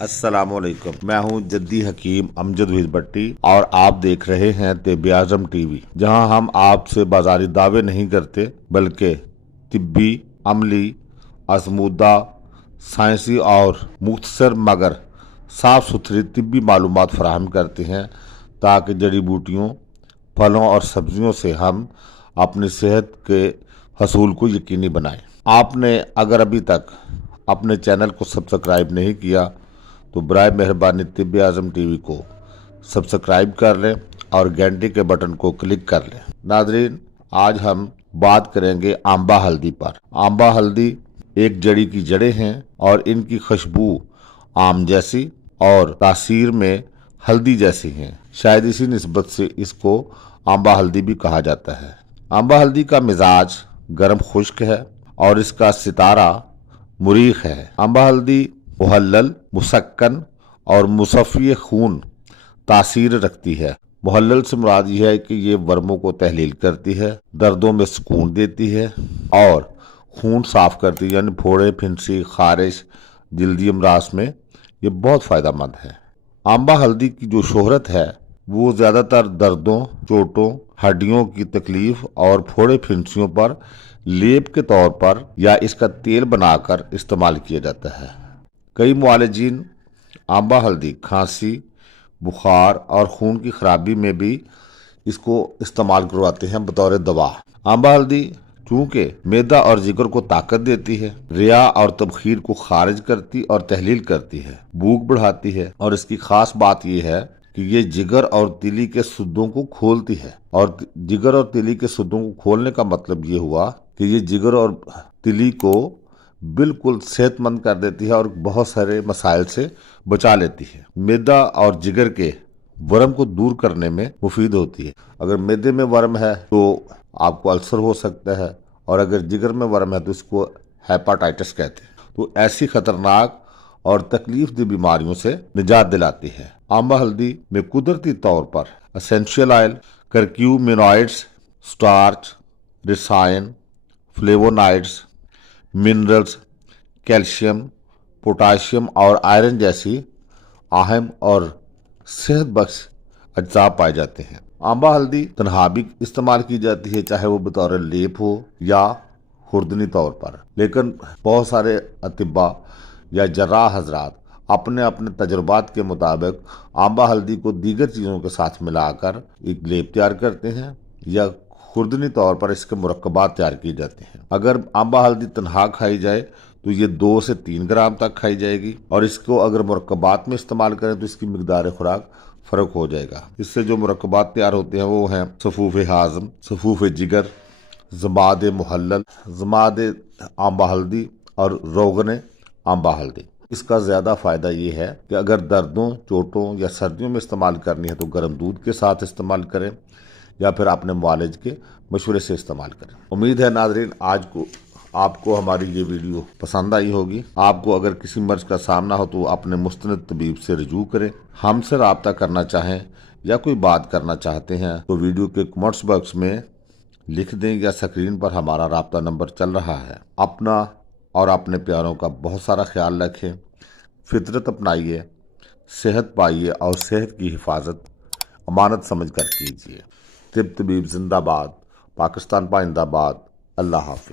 السلام علیکم، میں ہوں جدی حکیم امجد بھٹی اور آپ دیکھ رہے ہیں طب اعظم ٹی وی، جہاں ہم آپ سے بازاری دعوے نہیں کرتے بلکہ طبی، عملی، آزمودہ، سائنسی اور مختصر مگر صاف ستھری طبی معلومات فراہم کرتے ہیں تاکہ جڑی بوٹیوں، پھلوں اور سبزیوں سے ہم اپنی صحت کے حصول کو یقینی بنائیں۔ آپ نے اگر ابھی تک اپنے چینل کو سبسکرائب نہیں کیا تو برائے مہربانی طب اعظم ٹی وی کو سبسکرائب کر لیں اور گھنٹی کے بٹن کو کلک کر لیں۔ ناظرین، آج ہم بات کریں گے آمبا ہلدی پر۔ آمبا ہلدی ایک جڑی کی جڑیں ہیں اور ان کی خوشبو آم جیسی اور تاثیر میں ہلدی جیسی ہیں، شاید اسی نسبت سے اس کو آمبا ہلدی بھی کہا جاتا ہے۔ آمبا ہلدی کا مزاج گرم خشک ہے اور اس کا ستارہ مریخ ہے۔ آمبا ہلدی محلل، مسکن اور مصفی خون تاثیر رکھتی ہے۔ محلل سے مراد یہ ہے کہ یہ ورموں کو تحلیل کرتی ہے، دردوں میں سکون دیتی ہے اور خون صاف کرتی ہے، یعنی پھوڑے، پھنسی، خارش، جلدی امراض میں یہ بہت فائدہ مند ہے۔ آمبا ہلدی کی جو شہرت ہے وہ زیادہ تر دردوں، چوٹوں، ہڈیوں کی تکلیف اور پھوڑے پھنسیوں پر لیپ کے طور پر یا اس کا تیل بنا کر استعمال کیا جاتا ہے۔ کئی معالجین آمبا ہلدی کھانسی، بخار اور خون کی خرابی میں بھی اس کو استعمال کرواتے ہیں بطور دوا۔ آمبا ہلدی چونکہ معدہ اور جگر کو طاقت دیتی ہے، ریا اور تبخیر کو خارج کرتی اور تحلیل کرتی ہے، بھوک بڑھاتی ہے، اور اس کی خاص بات یہ ہے کہ یہ جگر اور تیلی کے سدوں کو کھولتی ہے۔ اور جگر اور تیلی کے سدوں کو کھولنے کا مطلب یہ ہوا کہ یہ جگر اور تیلی کو بالکل صحت مند کر دیتی ہے اور بہت سارے مسائل سے بچا لیتی ہے۔ معدہ اور جگر کے ورم کو دور کرنے میں مفید ہوتی ہے۔ اگر معدے میں ورم ہے تو آپ کو السر ہو سکتا ہے، اور اگر جگر میں ورم ہے تو اس کو ہیپاٹائٹس کہتے ہیں۔ تو ایسی خطرناک اور تکلیف دہ بیماریوں سے نجات دلاتی ہے۔ آمبا ہلدی میں قدرتی طور پر essential oil, curcuminoids, starch, resin, flavonoids, minerals, calcium, potassium اور آئرن جیسی اہم اور صحت بخش اجزاء پائے جاتے ہیں۔ آمبا ہلدی تنہا بھی استعمال کی جاتی ہے، چاہے وہ بطور لیپ ہو یا خوردنی طور پر، لیکن بہت سارے اطباء یا جراح حضرات اپنے اپنے تجربات کے مطابق آمبا ہلدی کو دیگر چیزوں کے ساتھ ملا کر ایک لیپ تیار کرتے ہیں یا خوردنی طور پر اس کے مرکبات تیار کیے جاتے ہیں۔ اگر آمبا ہلدی تنہا کھائی جائے تو یہ 2 سے 3 گرام تک کھائی جائے گی، اور اس کو اگر مرکبات میں استعمال کریں تو اس کی مقدار خوراک فرق ہو جائے گا۔ اس سے جو مرکبات تیار ہوتے ہیں وہ ہیں صفوف ہاضم، صفوف جگر، ضماد محلل، ضماد آمبا ہلدی اور روغن آمبا ہلدی۔ اس کا زیادہ فائدہ یہ ہے کہ اگر دردوں، چوٹوں یا سردیوں میں استعمال کرنی ہے تو گرم دودھ کے ساتھ استعمال کریں یا پھر اپنے معالج کے مشورے سے استعمال کریں۔ امید ہے ناظرین آپ کو ہماری یہ ویڈیو پسند آئی ہوگی۔ آپ کو اگر کسی مرض کا سامنا ہو تو اپنے مستند طبیب سے رجوع کریں۔ ہم سے رابطہ کرنا چاہیں یا کوئی بات کرنا چاہتے ہیں تو ویڈیو کے کمنٹس باکس میں لکھ دیں یا اسکرین پر ہمارا رابطہ نمبر چل رہا ہے۔ اپنا اور اپنے پیاروں کا بہت سارا خیال رکھیں، فطرت اپنائیے، صحت پائیے اور صحت کی حفاظت امانت سمجھ کر کیجیے۔ طبیب زندہ باد، پاکستان پائندہ باد۔ اللہ حافظ۔